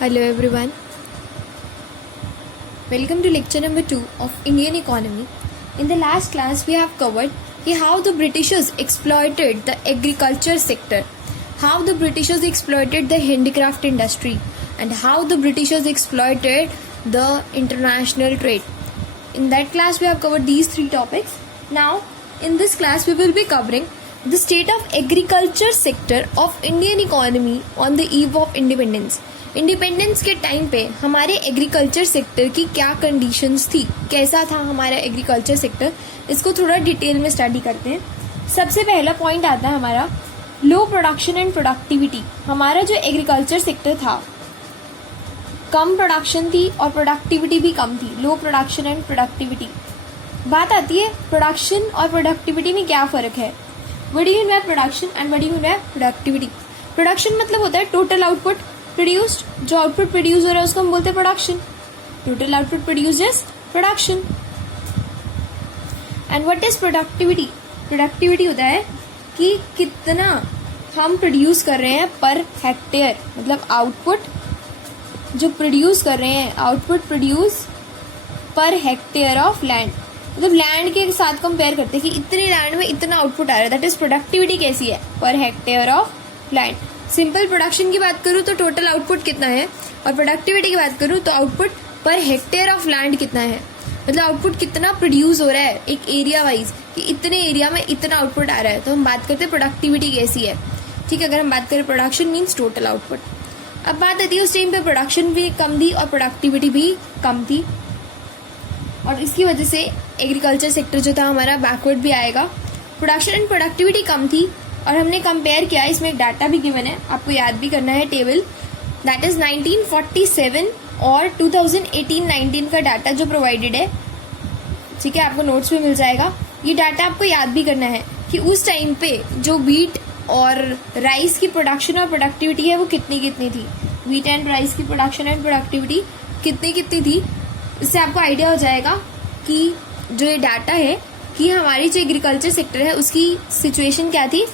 Hello everyone. Welcome to lecture number 2 of Indian economy. In the last class we have covered how the Britishers exploited the agriculture sector, how the Britishers exploited the handicraft industry, and how the Britishers exploited the international trade. In that class we have covered these three topics. Now in this class we will be covering the state of agriculture sector of Indian economy on the eve of independence. Independence के time पे हमारे agriculture sector की क्या conditions थी, कैसा था हमारा agriculture sector, इसको थोड़ा डिटेल में स्टडी करते हैं. सबसे पहला पॉइंट आता है हमारा लो प्रोडक्शन एंड प्रोडक्टिविटी. हमारा जो एग्रीकल्चर सेक्टर था कम प्रोडक्शन थी और प्रोडक्टिविटी भी कम थी. लो प्रोडक्शन एंड प्रोडक्टिविटी. बात आती है प्रोडक्शन और प्रोडक्टिविटी में क्या फर्क है. What do you mean by production and what do you mean by productivity. Production मतलब होता है टोटल आउटपुट प्रोड्यूस्ड. जो आउटपुट प्रोड्यूस हो रहा है उसको हम बोलते हैं production. Total output produce is production. And what is productivity. Productivity होता है कि कितना हम प्रोड्यूस कर रहे हैं पर हेक्टेयर, मतलब आउटपुट जो प्रोड्यूस कर रहे हैं, output produce per hectare of land. मतलब लैंड के साथ कंपेयर करते हैं कि इतने लैंड में इतना आउटपुट आ रहा है. That is productivity. कैसी है? Per hectare of land. Simple production की बात करूँ तो टोटल आउटपुट कितना है, और प्रोडक्टिविटी की बात करूँ तो output per hectare of land कितना है. मतलब आउटपुट कितना प्रोड्यूस हो रहा है एक एरिया वाइज, कि इतने एरिया में इतना आउटपुट आ रहा है. तो हम बात करते हैं प्रोडक्टिविटी कैसी है. ठीक है, अगर हम बात करें प्रोडक्शन मीन्स टोटल आउटपुट. अब बात आती है उस टाइम पे प्रोडक्शन भी कम थी और प्रोडक्टिविटी भी कम थी, और इसकी वजह से एग्रीकल्चर सेक्टर जो था हमारा बैकवर्ड भी आएगा. प्रोडक्शन एंड प्रोडक्टिविटी कम थी और हमने कंपेयर किया. इसमें एक डाटा भी गिवन है, आपको याद भी करना है टेबल. दैट इज 1947 और 2018-19 का डाटा जो प्रोवाइडेड है. ठीक है, आपको नोट्स में मिल जाएगा. ये डाटा आपको याद भी करना है कि उस टाइम पे जो व्हीट और राइस की प्रोडक्शन और प्रोडक्टिविटी है वो कितनी थी. व्हीट एंड राइस की प्रोडक्शन एंड प्रोडक्टिविटी कितनी थी. इससे आपको आइडिया हो जाएगा कि जो ये डाटा है कि हमारी जो एग्रीकल्चर सेक्टर है उसकी सिचुएशन क्या थी,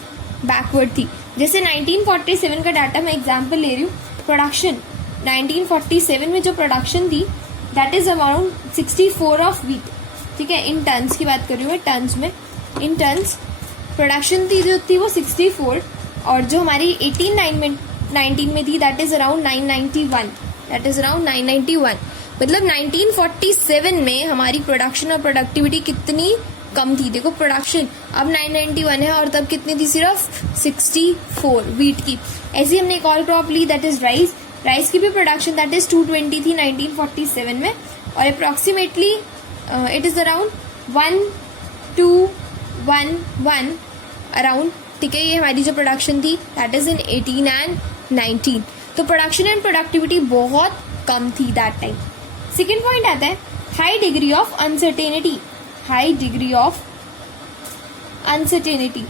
बैकवर्ड थी. जैसे 1947 का डाटा मैं एग्जांपल ले रही हूँ. प्रोडक्शन 1947 में जो प्रोडक्शन थी that is around 64 of wheat. ठीक है, इन टन्स की बात कर रही हूँ मैं, टन्स में, इन टन्स प्रोडक्शन थी जो थी वो 64, और जो हमारी 18-19 में थी that is around 991. That is around 991. मतलब 1947 में हमारी प्रोडक्शन और प्रोडक्टिविटी कितनी कम थी. देखो प्रोडक्शन अब 991 है और तब कितनी थी, सिर्फ 64 व्हीट की. ऐसी हमने एक और क्रॉप ली दैट इज राइस. राइस की भी प्रोडक्शन दैट इज 220 थी 1947 में, और approximately it is around 1211 around. ठीक है, ये हमारी जो प्रोडक्शन थी दैट इज इन 18 एंड 19. तो प्रोडक्शन एंड प्रोडक्टिविटी बहुत कम थी दैट टाइम. सेकेंड पॉइंट आता है high degree of uncertainty. High degree of uncertainty.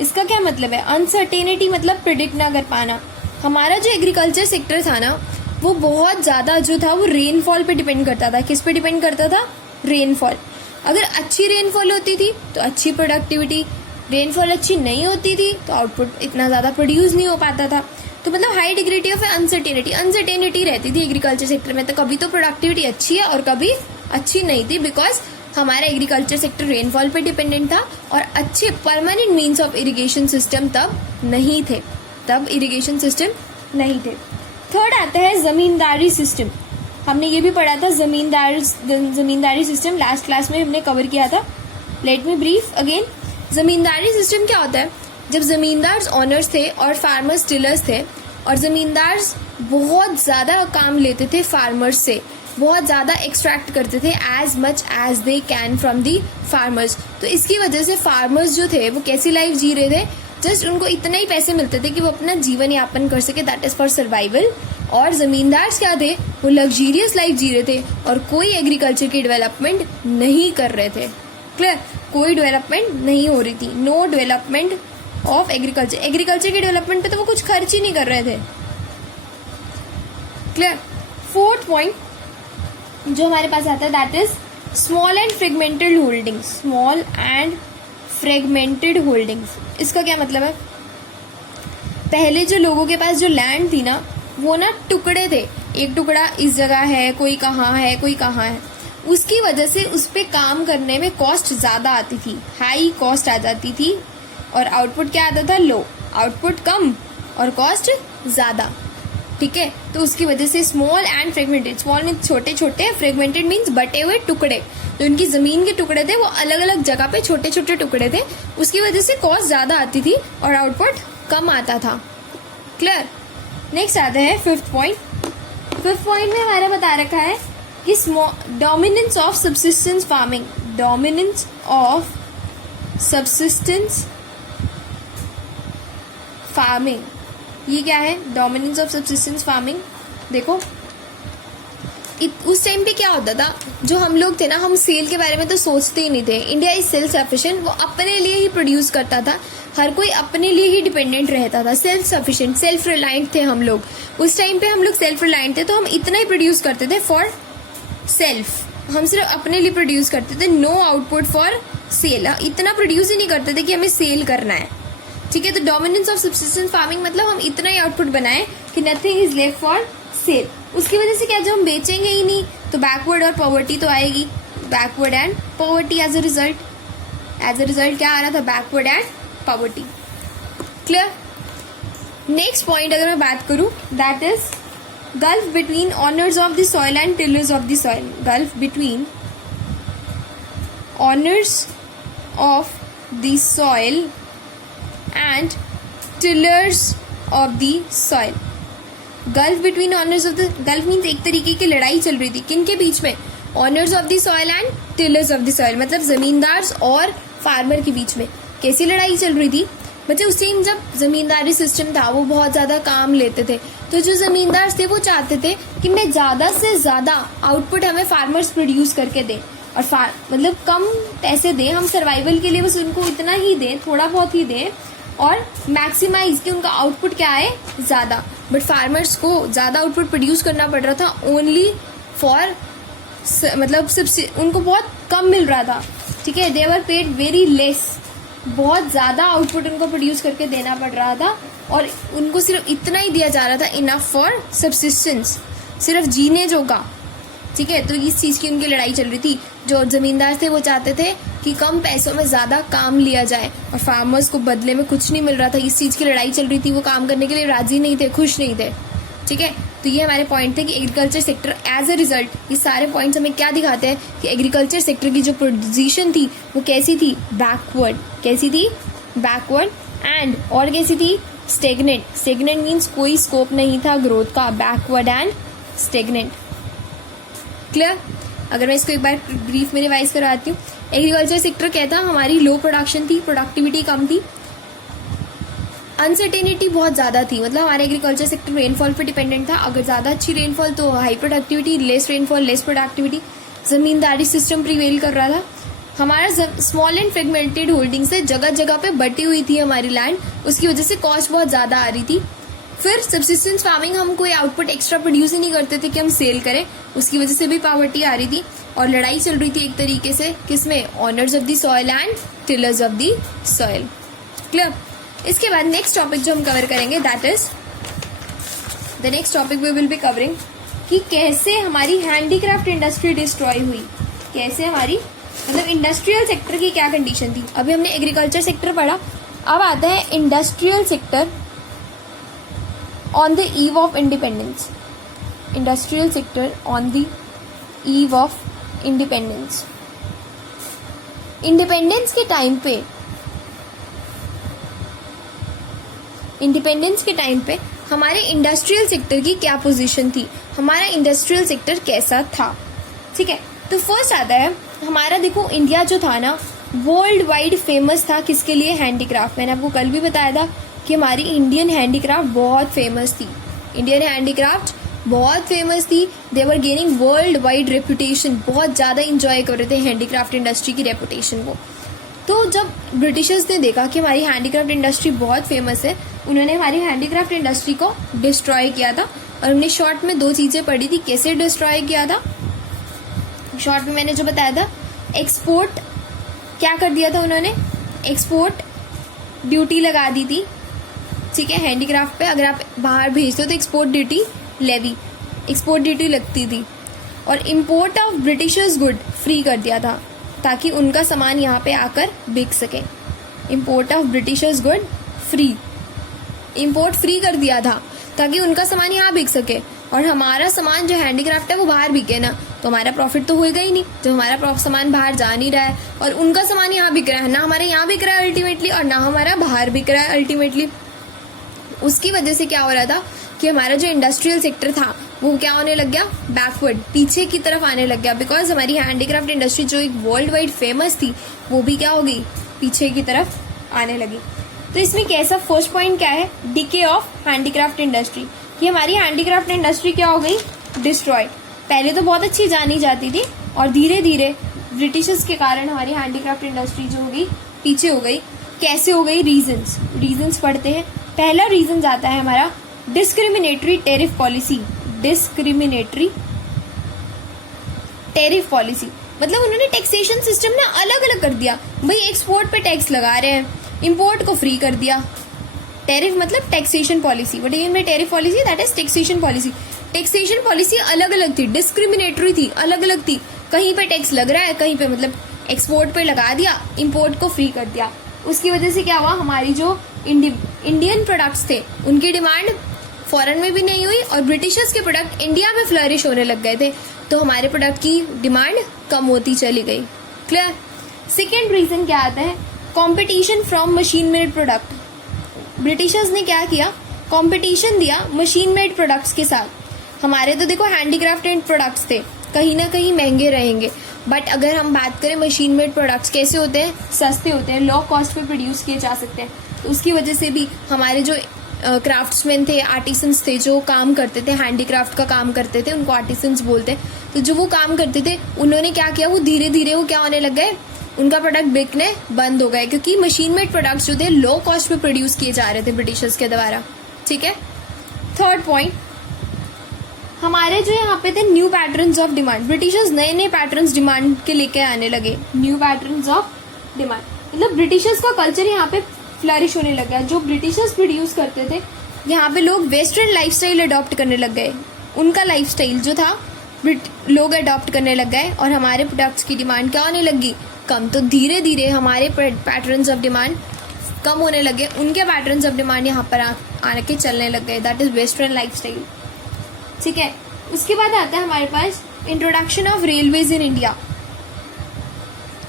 इसका क्या मतलब है? अनसर्टेनिटी मतलब प्रिडिक्ट ना कर पाना. हमारा जो एग्रीकल्चर सेक्टर था ना वो बहुत ज्यादा जो था वो रेनफॉल पे डिपेंड करता था. किस पे डिपेंड करता था? रेनफॉल. अगर अच्छी रेनफॉल होती थी तो अच्छी प्रोडक्टिविटी, रेनफॉल अच्छी नहीं होती थी तो आउटपुट इतना ज्यादा प्रोड्यूस नहीं हो पाता था. तो मतलब हाई डिग्री ऑफ अनसर्टेनिटी रहती थी एग्रीकल्चर सेक्टर में. तो कभी तो प्रोडक्टिविटी अच्छी है और कभी अच्छी नहीं थी, बिकॉज हमारा एग्रीकल्चर सेक्टर रेनफॉल पे डिपेंडेंट था और अच्छे permanent means of irrigation system तब नहीं थे. थर्ड आता है जमींदारी सिस्टम. हमने ये भी पढ़ा था जमींदारी सिस्टम लास्ट क्लास में हमने कवर किया था. Let me brief again. Zamindari system क्या होता है? जब जमींदार ऑनर्स थे और फार्मर्स टिलर्स थे, और जमींदार बहुत ज्यादा काम लेते थे फार्मर्स से, बहुत ज्यादा एक्सट्रैक्ट करते थे as much as they can from the farmers. तो इसकी वजह से फार्मर्स जो थे वो कैसी लाइफ जी रहे थे, जस्ट उनको इतने ही पैसे मिलते थे कि वो अपना जीवन यापन कर सके, दैट इज फॉर सर्वाइवल. और जमींदार क्या थे, वो लग्जरियस लाइफ जी रहे थे और कोई एग्रीकल्चर की डेवलपमेंट नहीं कर रहे थे. क्लियर? कोई डेवलपमेंट नहीं हो रही थी. No development of agriculture. Agriculture की डेवलपमेंट पे तो वो कुछ खर्च ही नहीं कर रहे थे. क्लियर? फोर्थ पॉइंट जो हमारे पास आता है that is small and fragmented holdings. Small and fragmented holdings. इसका क्या मतलब है? पहले जो लोगों के पास जो लैंड थी ना वो ना टुकड़े थे, एक टुकड़ा इस जगह है, कोई कहाँ है, कोई कहाँ है। उसकी वजह से उस पे काम करने में कॉस्ट ज़्यादा आती थी, हाई कॉस्ट आ जाती थी, और आउटपुट क्या आता था, लो। आउटपुट कम और कॉस्ट ज़्यादा, ठीक है। तो उसकी वजह से small and fragmented, small means छोटे छोटे, फ्रेगमेंटेड मीन्स बटे हुए टुकड़े, जो उनकी ज़मीन के टुकड़े थे वो अलग अलग जगह पे छोटे छोटे टुकड़े थे, उसकी वजह से कॉस्ट ज़्यादा आती थी और आउटपुट कम आता था। क्लियर। नेक्स्ट आता है फिफ्थ पॉइंट। फिफ्थ पॉइंट में हमारा बता रखा है कि dominance of subsistence farming, dominance of subsistence farming, ये क्या है, डोमिनेंस ऑफ सबसिस्टेंस फार्मिंग। देखो उस टाइम पे क्या होता था, जो हम लोग थे ना, हम सेल के बारे में तो सोचते ही नहीं थे। इंडिया इज सेल्फ सफिशिएंट, वो अपने लिए ही प्रोड्यूस करता था, हर कोई अपने लिए ही डिपेंडेंट रहता था, सेल्फ सफिशिएंट, सेल्फ रिलायंट थे हम लोग। उस टाइम पे हम लोग सेल्फ रिलायंट थे, तो हम इतना ही प्रोड्यूस करते थे फॉर सेल्फ, हम सिर्फ अपने लिए प्रोड्यूस करते थे, नो आउटपुट फॉर सेल। इतना प्रोड्यूस ही नहीं करते थे कि हमें सेल करना है, ठीक है। तो डोमिनेंस ऑफ सब्सिस्टेंस फार्मिंग मतलब हम इतना ही आउटपुट बनाए कि nothing is left for sale. उसकी वजह से क्या, जब हम बेचेंगे ही नहीं तो बैकवर्ड और पॉवर्टी तो आएगी, backward and poverty as a result क्या आ रहा था, backward and poverty. Clear. Next point अगर मैं बात करूं, that is gulf between owners of the soil and tillers of the soil. Gulf between owners of the soil and tillers of the soil. Gulf between owners of the, gulf means एक तरीके की लड़ाई चल रही थी, किन के बीच में, honours of the soil and tillers of the soil, मतलब जमींदार और फार्मर के बीच में। कैसी लड़ाई चल रही थी, बच्चे उस टाइम जब जमींदारी सिस्टम था वो बहुत ज्यादा काम लेते थे, तो जो जमींदार थे वो चाहते थे कि मैं ज्यादा से ज्यादा आउटपुट हमें फार्मर्स प्रोड्यूस करके दें, और मतलब कम पैसे दें, हम सर्वाइवल के लिए बस उनको इतना ही दें, थोड़ा बहुत ही दें, और मैक्सिमाइज कि उनका आउटपुट क्या है, ज्यादा। बट फार्मर्स को ज्यादा आउटपुट प्रोड्यूस करना पड़ रहा था ओनली फॉर, मतलब उनको बहुत कम मिल रहा था, ठीक है। दे वर पेड वेरी लेस, बहुत ज्यादा आउटपुट उनको प्रोड्यूस करके देना पड़ रहा था, और उनको सिर्फ इतना ही दिया जा रहा था, इनफ फॉर सब्सिस्टेंस, सिर्फ जीने जोगा, ठीक है। तो इस चीज की उनकी लड़ाई चल रही थी। जो जमींदार थे वो चाहते थे कि कम पैसों में ज्यादा काम लिया जाए, और फार्मर्स को बदले में कुछ नहीं मिल रहा था, इस चीज की लड़ाई चल रही थी, वो काम करने के लिए राजी नहीं थे, खुश नहीं थे, ठीक है। तो ये हमारे पॉइंट थे कि agriculture sector as a result, ये सारे पॉइंट्स हमें क्या दिखाते हैं कि एग्रीकल्चर सेक्टर की जो पोजीशन थी वो कैसी थी, बैकवर्ड, कैसी थी, बैकवर्ड, एंड और कैसी थी, स्टेगनेंट। स्टेगनेंट मीन्स कोई स्कोप नहीं था ग्रोथ का, बैकवर्ड एंड स्टेगनेंट। क्लियर। अगर मैं इसको एक बार ब्रीफ में रिवाइज करवाती हूँ, एग्रीकल्चर सेक्टर क्या था, हमारी लो प्रोडक्शन थी, प्रोडक्टिविटी कम थी, अनसर्टेनिटी बहुत ज़्यादा थी, मतलब हमारे एग्रीकल्चर सेक्टर रेनफॉल पे डिपेंडेंट था, अगर ज़्यादा अच्छी रेनफॉल तो high productivity, less rainfall less productivity, zamindari system prevail कर रहा था। हमारा स्मॉल एंड फ्रेगमेंटेड होल्डिंग से जगह जगह पे बटी हुई थी हमारी लैंड, उसकी वजह से कॉस्ट बहुत ज़्यादा आ रही थी। फिर सब्सिस्टेंस फार्मिंग, हम कोई आउटपुट एक्स्ट्रा प्रोड्यूस ही नहीं करते थे कि हम सेल करें, उसकी वजह से भी पॉवर्टी आ रही थी, और लड़ाई चल रही थी एक तरीके से, किसमें, owners of the soil and tillers of the soil. Clear. इसके बाद नेक्स्ट टॉपिक जो हम कवर करेंगे, that is the next topic we will be covering कि कैसे हमारी हैंडीक्राफ्ट इंडस्ट्री डिस्ट्रॉय हुई, कैसे हमारी, मतलब इंडस्ट्रियल सेक्टर की क्या कंडीशन थी। अभी हमने एग्रीकल्चर सेक्टर पढ़ा, अब आता है industrial sector on the eve of independence. Industrial sector on the eve of independence. Independence के टाइम पे हमारे इंडस्ट्रियल सेक्टर की क्या पोजीशन थी, हमारा इंडस्ट्रियल सेक्टर कैसा था, ठीक है। तो फर्स्ट आता है हमारा, देखो इंडिया जो था ना वर्ल्ड वाइड फेमस था, किसके लिए, हैंडीक्राफ्ट। मैंने आपको कल भी बताया था कि हमारी इंडियन हैंडीक्राफ्ट बहुत फेमस थी, इंडियन हैंडीक्राफ्ट बहुत फेमस थी, दे वर गेनिंग वर्ल्ड वाइड रेपुटेशन, बहुत ज़्यादा इंजॉय कर रहे थे हैंडीक्राफ्ट इंडस्ट्री की रेपुटेशन को। तो जब ब्रिटिशर्स ने देखा कि हमारी हैंडीक्राफ्ट इंडस्ट्री बहुत फेमस है, उन्होंने हमारी हैंडीक्राफ्ट इंडस्ट्री को डिस्ट्रॉय किया था, और हमने शॉर्ट में दो चीज़ें पढ़ी थी, कैसे डिस्ट्रॉय किया था। शॉर्ट में मैंने जो बताया था, एक्सपोर्ट क्या कर दिया था उन्होंने, एक्सपोर्ट ड्यूटी लगा दी थी, ठीक है। हैंडीक्राफ्ट पे अगर आप बाहर भेजते हो तो export duty levy, export duty लगती थी। और import of Britishers good free कर दिया था ताकि उनका सामान यहाँ पे आकर बिक सके। Import of Britishers good free, import free कर दिया था ताकि उनका सामान यहाँ बिक सके। और हमारा सामान जो हैंडीक्राफ्ट है वो बाहर बिके ना, तो हमारा प्रॉफिट तो होएगा ही नहीं, जब हमारा सामान बाहर जा नहीं रहा है और उनका सामान यहाँ बिक रहा है, ना हमारे यहाँ बिक रहा है अल्टीमेटली और ना हमारा बाहर बिक रहा है अल्टीमेटली। उसकी वजह से क्या हो रहा था कि हमारा जो इंडस्ट्रियल सेक्टर था वो क्या होने लग गया, बैकवर्ड, पीछे की तरफ आने लग गया। बिकॉज हमारी हैंडीक्राफ्ट इंडस्ट्री जो एक वर्ल्ड वाइड फेमस थी वो भी क्या हो गई, पीछे की तरफ आने लगी। तो इसमें कैसा फर्स्ट पॉइंट क्या है, डिके ऑफ हैंडीक्राफ्ट इंडस्ट्री, कि हमारी हैंडीक्राफ्ट इंडस्ट्री क्या हो गई, डिस्ट्रॉय। पहले तो बहुत अच्छी जानी जाती थी और धीरे धीरे ब्रिटिशर्स के कारण हमारी हैंडीक्राफ्ट इंडस्ट्री जो हो गई पीछे हो गई। कैसे हो गई, रीजंस पढ़ते हैं। पहला रीजन आता है हमारा discriminatory tariff policy. Discriminatory tariff policy मतलब उन्होंने टैक्सेशन सिस्टम ना अलग अलग कर दिया। भाई एक्सपोर्ट पे टैक्स लगा रहे हैं, इंपोर्ट को फ्री कर दिया। टेरिफ मतलब टैक्सेशन पॉलिसी, बट इनमें tariff policy that is taxation policy. Taxation policy अलग अलग थी, डिस्क्रिमिनेटरी थी, अलग अलग थी। कहीं पे टैक्स लग रहा है, कहीं पे मतलब एक्सपोर्ट पे लगा दिया, इंपोर्ट को फ्री कर दिया। उसकी वजह से क्या हुआ, हमारी जो इंडियन प्रोडक्ट्स थे उनकी डिमांड फॉरेन में भी नहीं हुई और ब्रिटिशर्स के प्रोडक्ट इंडिया में फ्लरिश होने लग गए थे, तो हमारे प्रोडक्ट की डिमांड कम होती चली गई। क्लियर। सेकेंड रीजन क्या आता है, competition from machine made product. Britishers ने क्या किया, कंपटीशन दिया मशीन मेड प्रोडक्ट्स के साथ। हमारे तो देखो हैंडीक्राफ्टेड प्रोडक्ट्स थे, कहीं ना कहीं महंगे रहेंगे, बट अगर हम बात करें मशीन मेड प्रोडक्ट्स कैसे होते हैं, सस्ते होते हैं, लो कॉस्ट पे प्रोड्यूस किए जा सकते हैं। तो उसकी वजह से भी हमारे जो क्राफ्ट्समैन थे, आर्टिसंस थे, जो काम करते थे, हैंडीक्राफ्ट का काम करते थे, उनको आर्टिसंस बोलते हैं। तो जो वो काम करते थे उन्होंने क्या किया, वो धीरे धीरे वो क्या होने लग गए, उनका प्रोडक्ट बिकने बंद हो गए, क्योंकि मशीन मेड प्रोडक्ट्स जो थे लो कॉस्ट पे प्रोड्यूस किए जा रहे थे ब्रिटिशर्स के द्वारा। ठीक है। थर्ड पॉइंट, हमारे जो यहाँ पे थे new patterns of demand. Britishers नए नए पैटर्न्स डिमांड के लेके आने लगे। न्यू पैटर्न्स ऑफ डिमांड मतलब ब्रिटिशर्स का कल्चर यहाँ पे फ्लरिश होने लग गया। जो ब्रिटिशर्स प्रोड्यूस करते थे यहाँ पे लोग वेस्टर्न लाइफस्टाइल अडॉप्ट करने लग गए। उनका लाइफस्टाइल जो था लोग अडॉप्ट करने लग गए और हमारे प्रोडक्ट्स की डिमांड क्या होने लगी, कम। तो धीरे धीरे हमारे पैटर्न्स ऑफ डिमांड कम होने लगे, उनके पैटर्न्स ऑफ डिमांड यहाँ पर आके चलने लग गए, दैट इज वेस्टर्न लाइफस्टाइल। ठीक है। उसके बाद आता है हमारे पास introduction of railways in India.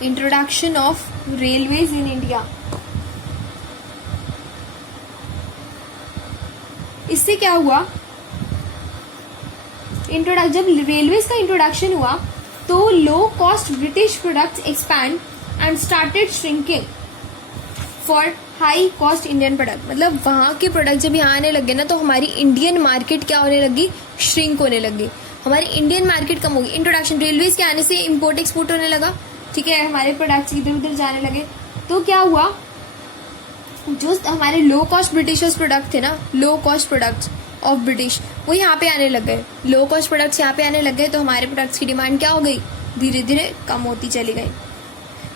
Introduction of railways in India, इससे क्या हुआ, जब रेलवेज का इंट्रोडक्शन हुआ तो low cost British products expand and started shrinking for high cost Indian product. मतलब वहाँ के प्रोडक्ट जब यहाँ आने लगे ना तो हमारी इंडियन मार्केट क्या होने लगी, श्रिंक होने लगी, हमारी इंडियन मार्केट कम होगी। इंट्रोडक्शन रेलवेज के आने से इंपोर्ट एक्सपोर्ट होने लगा। ठीक है। हमारे प्रोडक्ट्स इधर उधर जाने लगे तो क्या हुआ, जो हमारे लो कॉस्ट ब्रिटिशर्स प्रोडक्ट थे ना, low cost products of British, वो यहाँ पे आने लग गए। लो कॉस्ट प्रोडक्ट्स यहाँ पे आने लग गए तो हमारे प्रोडक्ट्स की डिमांड क्या हो गई, धीरे धीरे कम होती चली गई।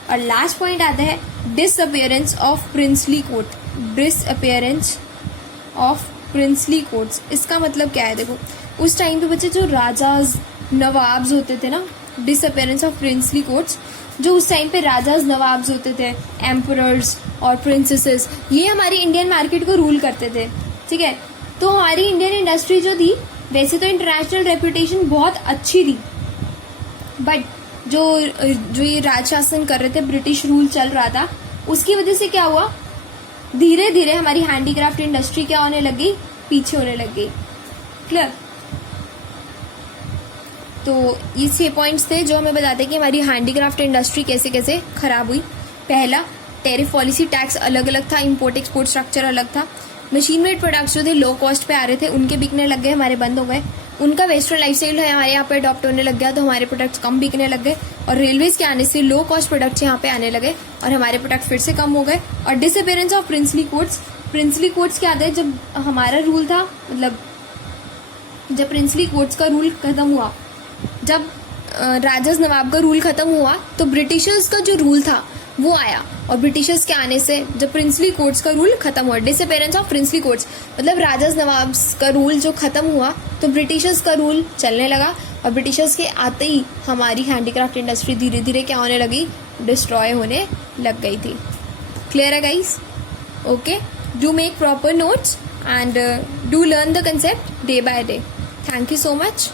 और लास्ट पॉइंट आता है disappearance of princely court. Disappearance of princely courts, इसका मतलब क्या है, देखो उस टाइम पे बच्चे जो राजाज नवाब्स होते थे ना, डिसअपियरेंस ऑफ प्रिंसली कोर्ट्स, जो उस टाइम पे राजाज नवाब्स होते थे, एम्परर्स और प्रिंसेसेस, ये हमारी इंडियन मार्केट को रूल करते थे। ठीक है। तो हमारी इंडियन इंडस्ट्री जो थी वैसे तो इंटरनेशनल रेपुटेशन बहुत अच्छी थी, बट जो ये राज शासन कर रहे थे, ब्रिटिश रूल चल रहा था, उसकी वजह से क्या हुआ, धीरे धीरे हमारी हैंडीक्राफ्ट इंडस्ट्री क्या होने लगी, पीछे होने लग गई। क्लियर। तो ये 6 पॉइंट्स थे जो हमें बताते हैं कि हमारी हैंडीक्राफ्ट इंडस्ट्री कैसे कैसे खराब हुई। पहला, टेरिफ पॉलिसी, टैक्स अलग अलग था, इंपोर्ट एक्सपोर्ट स्ट्रक्चर अलग था। मशीन मेड प्रोडक्ट्स जो थे लो कॉस्ट पे आ रहे थे, उनके बिकने लग गए, हमारे बंद हो गए। उनका वेस्टर्न लाइफस्टाइल है हमारे यहाँ पे अडॉप्ट होने लग गया तो हमारे प्रोडक्ट्स कम बिकने लग गए। और रेलवेज के आने से लो कॉस्ट प्रोडक्ट्स यहाँ पे आने लगे और हमारे प्रोडक्ट्स फिर से कम हो गए। और disappearance of princely courts. Princely courts क्या आता है, जब हमारा रूल था, मतलब जब प्रिंसली कोर्ट्स का रूल खत्म हुआ, जब राजाज नवाब का रूल खत्म हुआ तो ब्रिटिशर्स का जो रूल था वो आया। और ब्रिटिशर्स के आने से जब प्रिंसली कोर्ट्स का रूल खत्म हुआ, डिसअपेरेंस ऑफ प्रिंसली कोर्ट्स, मतलब राजाज नवाब्स का रूल जो खत्म हुआ तो ब्रिटिशर्स का रूल चलने लगा। और ब्रिटिशर्स के आते ही हमारी हैंडीक्राफ्ट इंडस्ट्री धीरे धीरे क्या होने लगी, डिस्ट्रॉय होने लग गई थी। क्लियर है guys? Okay, do make proper notes and do learn the concept day by day. Thank you so much.